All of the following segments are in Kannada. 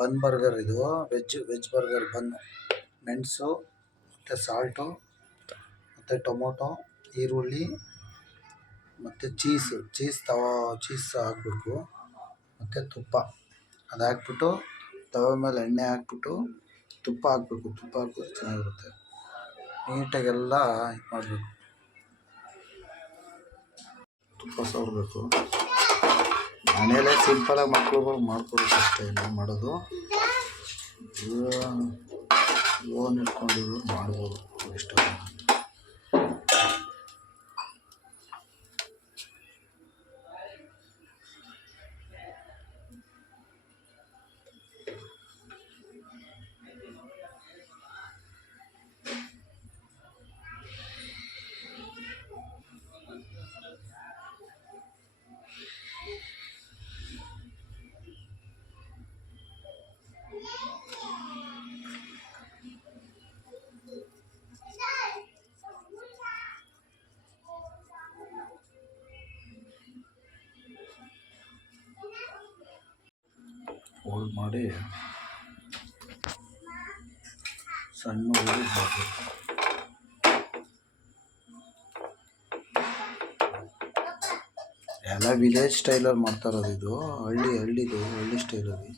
ಬನ್ ಬರ್ಗರ್ ಇದು ವೆಜ್ ಬರ್ಗರ್ ಬನ್ನು ಮೆಣಸು ಮತ್ತು ಸಾಲ್ಟು ಮತ್ತು ಟೊಮೊಟೊ ಈರುಳ್ಳಿ ಮತ್ತು ಚೀಸ್ ಹಾಕಬೇಕು ಮತ್ತು ತುಪ್ಪ ಅದು ಹಾಕ್ಬಿಟ್ಟು ತವೆ ಮೇಲೆ ಎಣ್ಣೆ ಹಾಕ್ಬಿಟ್ಟು ತುಪ್ಪ ಹಾಕ್ಬೇಕು. ತುಪ್ಪ ಹಾಕಿದ್ರೆ ಚೆನ್ನಾಗಿರುತ್ತೆ. ನೀಟಾಗೆಲ್ಲ ಇದು ಮಾಡಬೇಕು, ತುಪ್ಪ ಸವರಬೇಕು. ಮನೆಯಲ್ಲೇ ಸಿಂಪಲಾಗಿ ಮಕ್ಳುಗಳು ಮಾಡ್ಕೊಬೇಕು ಅಷ್ಟೇ. ನಾವು ಮಾಡೋದು ಓನ್ ಇಟ್ಕೊಂಡಿದ್ರು ಮಾಡ್ಬೋದು ಇಷ್ಟ. ಹೋಲ್ಡ್ ಮಾಡಿ ಸಣ್ಣ ಉಳ್ಳಿ ಹಾಕಬೇಕು. ಎಲ್ಲ ವಿಲೇಜ್ ಸ್ಟೈಲಲ್ಲಿ ಮಾಡ್ತಾರದು. ಇದು ಹಳ್ಳಿ ಸ್ಟೈಲಲ್ಲಿ,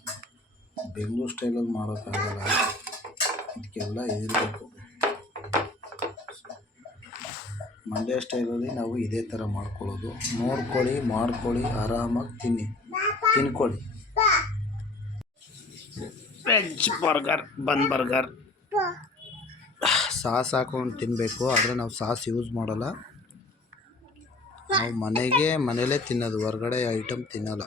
ಬೆಂಗಳೂರು ಸ್ಟೈಲಲ್ಲಿ ಮಾಡೋಕ್ಕಾಗಲ್ಲ. ಇದಕ್ಕೆಲ್ಲ ಇರಬೇಕು. ಮಂಡ್ಯ ಸ್ಟೈಲಲ್ಲಿ ನಾವು ಇದೇ ಥರ ಮಾಡ್ಕೊಳ್ಳೋದು. ನೋಡ್ಕೊಳ್ಳಿ, ಮಾಡ್ಕೊಳ್ಳಿ, ಆರಾಮಾಗಿ ತಿನ್ಕೊಳ್ಳಿ. ವೆಜ್ ಬರ್ಗರ್, ಬನ್ ಬರ್ಗರ್ ಸಾಸ್ ಹಾಕೊಂಡು ತಿನ್ನಬೇಕು. ಆದರೆ ನಾವು ಸಾಸ್ ಯೂಸ್ ಮಾಡಲ್ಲ. ನಾವು ಮನೆಯಲ್ಲೇ ತಿನ್ನೋದು, ಹೊರಗಡೆ ಐಟಮ್ ತಿನ್ನಲ್ಲ.